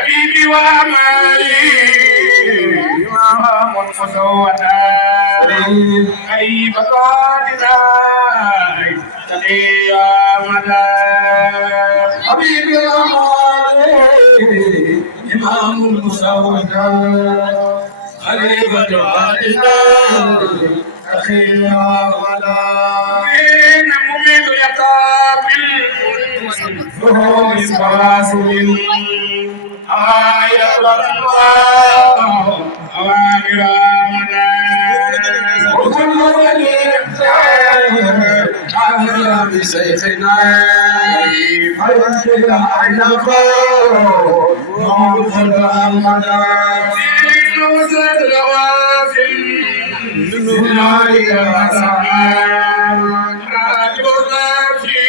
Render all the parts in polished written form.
حبيبي وأمالي إمام مسودة أي بقاتنا تقي مدى حبيبي وأمالي إمام مسودة خليفة والدنا تقي مدى مميت يقابل فهو الفراسل آية الله أوامر منا وكل ولي أهل بسيفنا فيصل أعنق موفد أمدا نوزد الوافل نهاية سمان راجب الغافي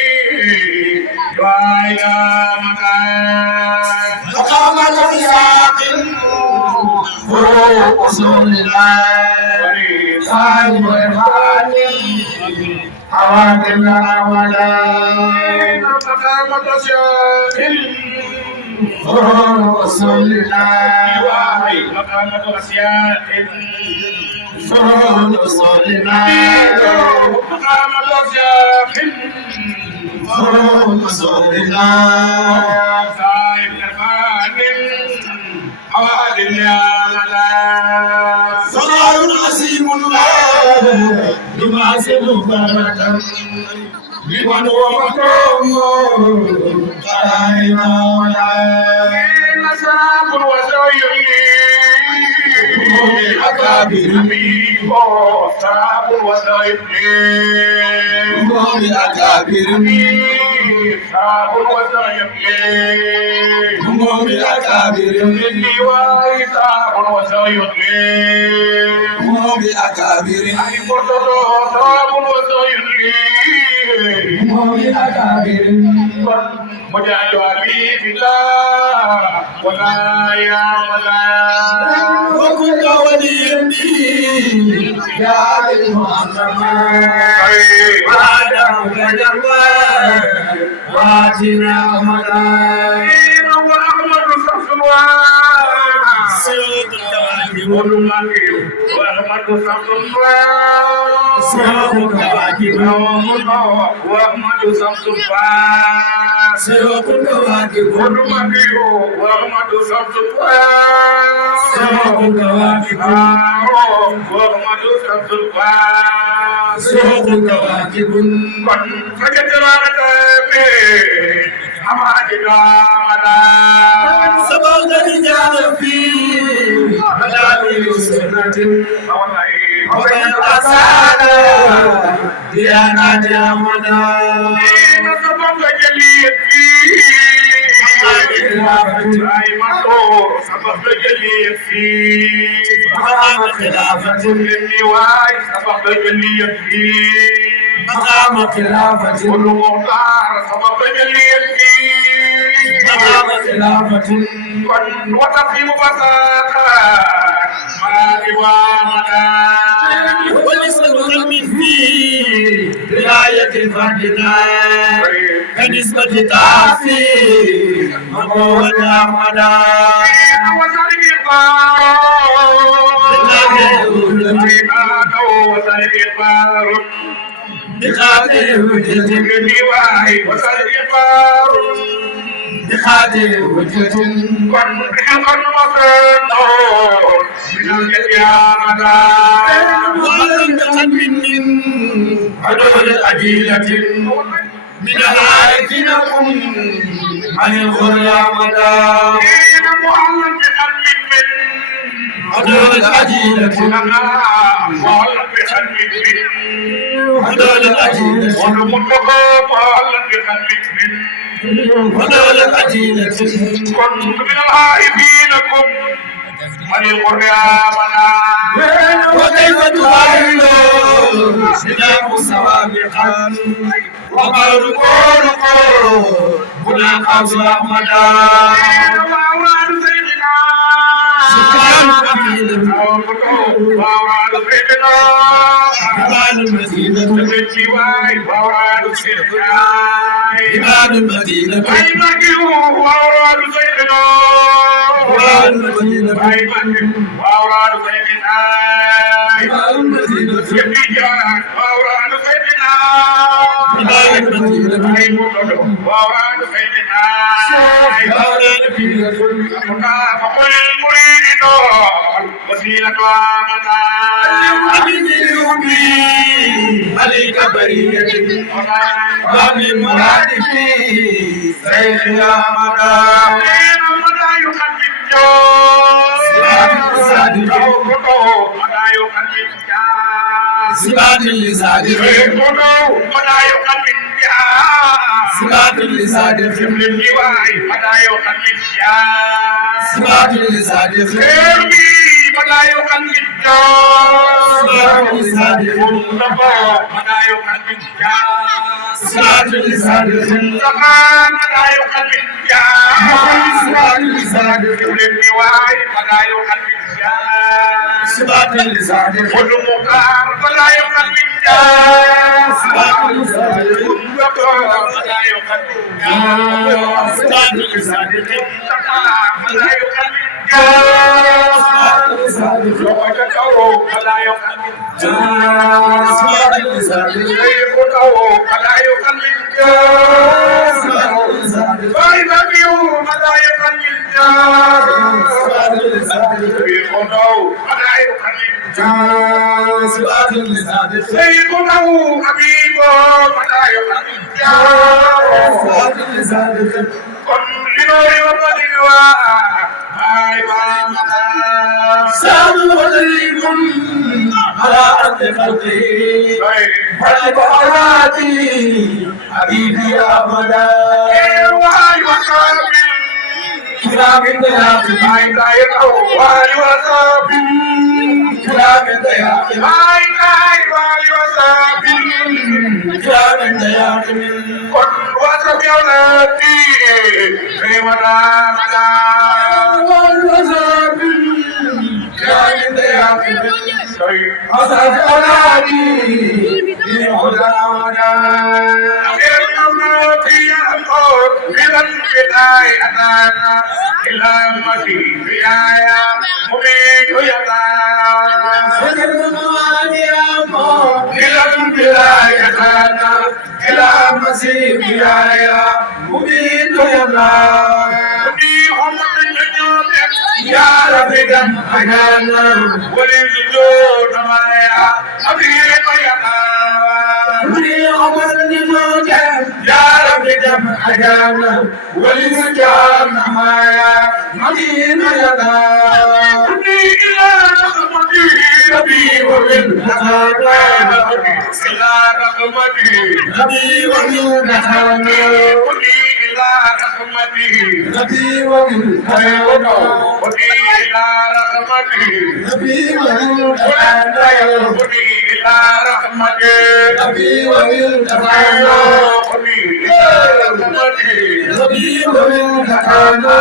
وإلى مكان مقام الأخلاق فوق أصول الله صاحب الغالي حوادنا ولا مقام الأشياء فوق أصول الله مقام الأشياء فوق أصول الله مقام الأشياء فوق أصول الله صاحب الغالي حوادنا ولا صلاة عظيم الله بما سبحانه بمن ومقام قائنا ولا نساب وسيري أكابر ميكو ساب وسيري أكابر ساب وسيري أكابر مني وإساب وسيري أكابر أي مرتضى ساب وسيري أكابر مجاهد أبي بالله ولا يا ولا وكل ولي يا علي محمد وعدم كجوال واتنا مدائن وأحمد صف الله سيد الكواكب والمكيو وأحمد صف الله سيد الكواكب وأحمد صف الله سيد الكواكب والمكيو وأحمد صف الله سيد الكواكب وأحمد صف الله سيد الكواكب فجدرات سبقت الرجال في مجال سنة وبين أسانا ديانات أمنا سبقت جليل في سبقت جليل في مقام خلافة للنواي سبقت جليل في مقام خلافة والمختار سبب جليل في مقام خلافة وتقيم بساطة ما دوامنا ونسبة من في ولاية فردنا كنسبة تعافي مقوة أمنا بخاطر وجهة اللواء وسرقار بخاطر وجهة والرحق المصنع من القيامة ولم تكن من عدد أجيلة من العارفين كن عن الخرامة معلم بحلم من عدد أجيلة معلم بحلم من عدد أجيلة والمنطقة معلم بحلم من عدد أجيلة كنت من العارفين كن عن الخرامة وكيف تفعل سلاح سوابقا وما نقول هنا قوس أحمدا وأولاد سيدنا سكان قبيل وأولاد سيدنا كمال المدينة بالجواي وأولاد سيدنا عباد المدينة عباده وأوراد سيدنا عباد المدينة وأوراد سيدنا عباد المدينة وأوراد سيدنا عباد المدينة وأوراد سيدنا عباد المدينة فقل المريد وسيلة ومدى عليك برية ومن مرادك سيد يا مدى مدى يخلي الجو مدى يخلي سبات لسانك مدى يخلي سبات لسانك مدى يخلي سبات لسانك مدى يخلي سبات لسانك مدى يخلي سبات لسانك مدى يخلي سبات لسانك سبات لسانك والمقار فلا يخلي سبات لسانك فلا يخلي سبات لسانك فلا يخلي سبات لسانك فلا يخلي سبات لسانك فلا يخلي سبات لسانك فإذا بيوم فلا يخلي سبات لسانك فلا يخلي سبات لسانك سيدنا حبيبه فلا يخلي سبات لسانك كن لنور وبدلوا سام وطريقكم على أرض خلقه حلق حياتي حبيبي يا مدى كلام دياقي كلام دياقي كلام دياقي والوزاب كلام دياقي حسن أولادي في هدى ودا سجل الموادي يا مو إلى مسيح يا مبين يا يا رب دم حنانا وللجود مايا أبيك يا ولي عمر نموذج يا رب دم حنانا وللجود معايا مدين يا ربي وبالنهانا ربي وبالنهانا ربي وبالنهانا ربي وبالنهانا ربي وبالنهانا ربي وبالنهانا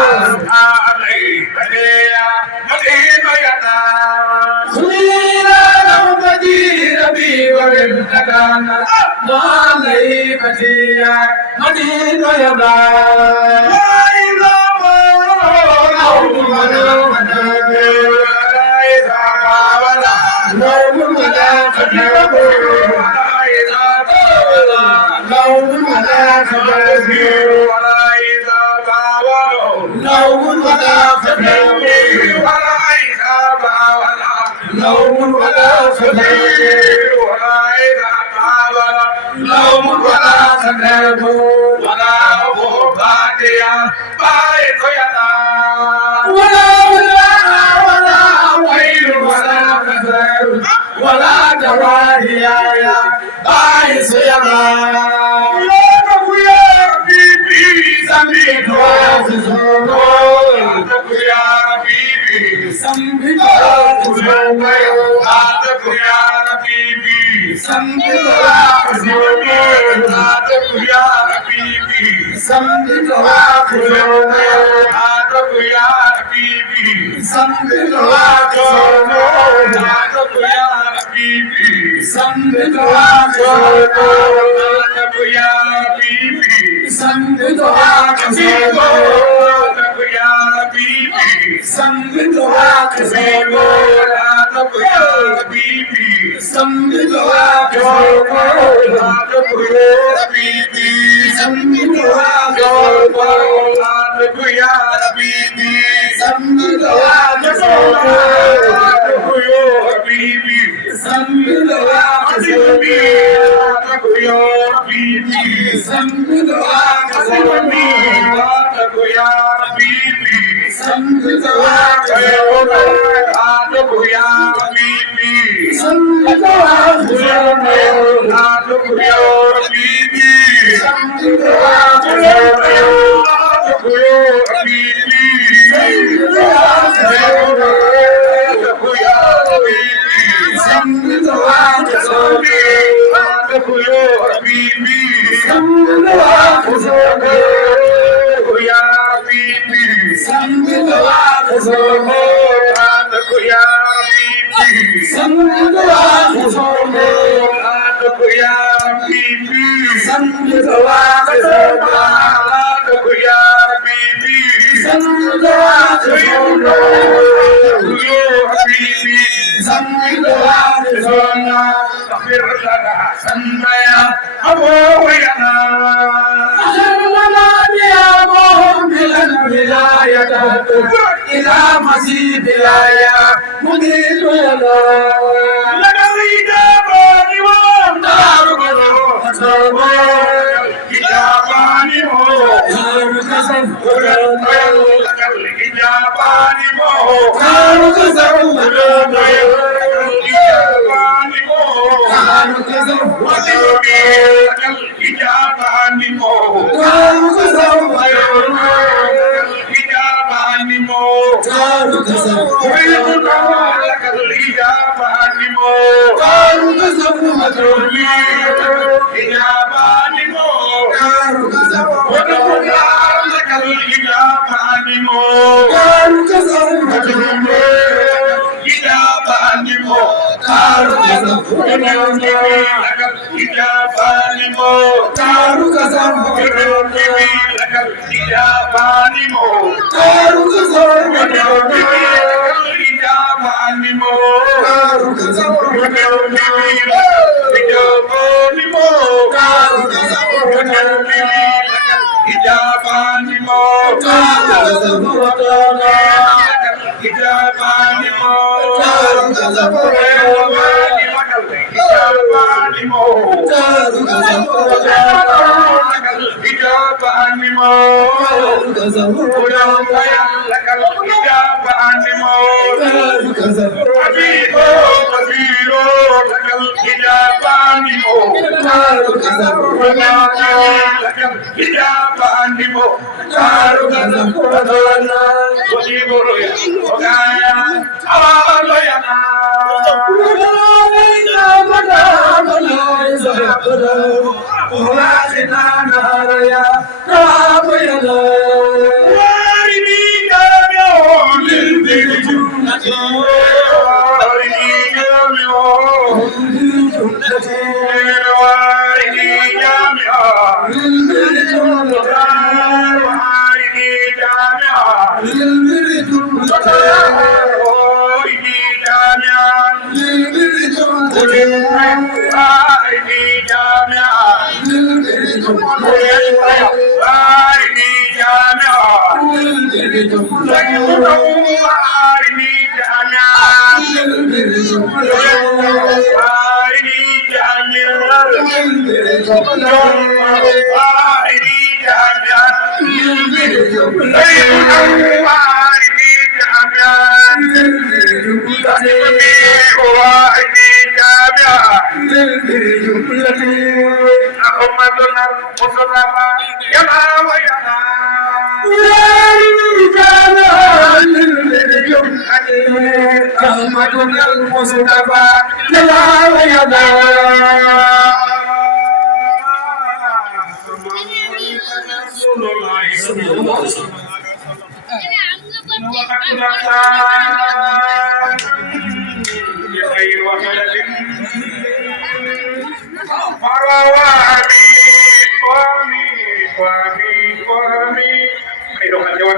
خلينا رحمتي ربي وبالنهانا ما لي فتيا مدين يا لا إله إلا لون ولا خداب لون ولا خداب لون ولا خداب لون ولا خداب لون ولا خداب ولا باديا بايت يدا ولا ويل ولا خداب ولا دواهي يا بايت يدا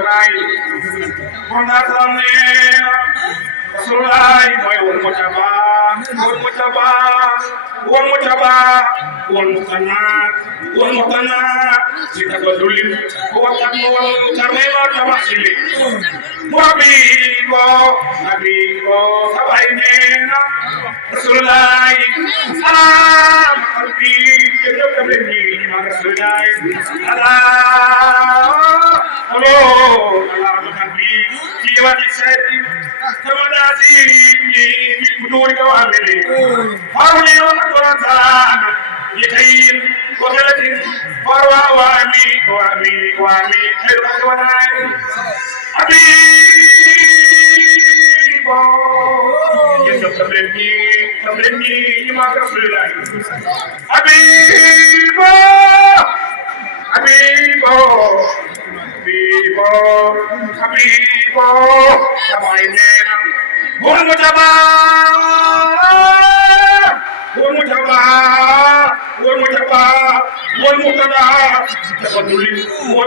walaay moom daa doon ne Rasulullaay mooy wal mutana li tabadulin wa karma tamasili habibo sabay neena Rasulullaay salam albi jëf ka benni ma Rasulullaay Allah mahabbi ci wadi sedi sama dasi ni buduri ko ameli haruni wa qur'an yitayin wa kalatin farwa wa ami khairu kawanai habibo jëf ka benni ma Rasulullaay habibo sabay neena wal mutana tabadulin wa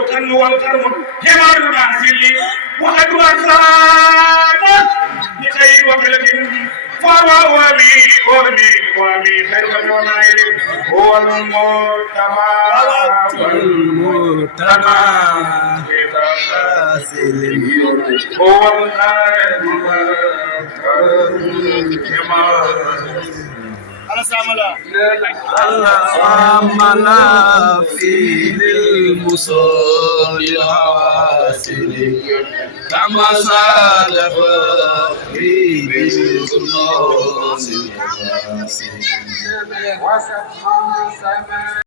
karma hemar nasili wa adwasana ni khayr wa kalatin farwa wa mi khayr wa naili wal mutama هو الخير اللهم في للمصول الحواصل كما سالف في بالقنوس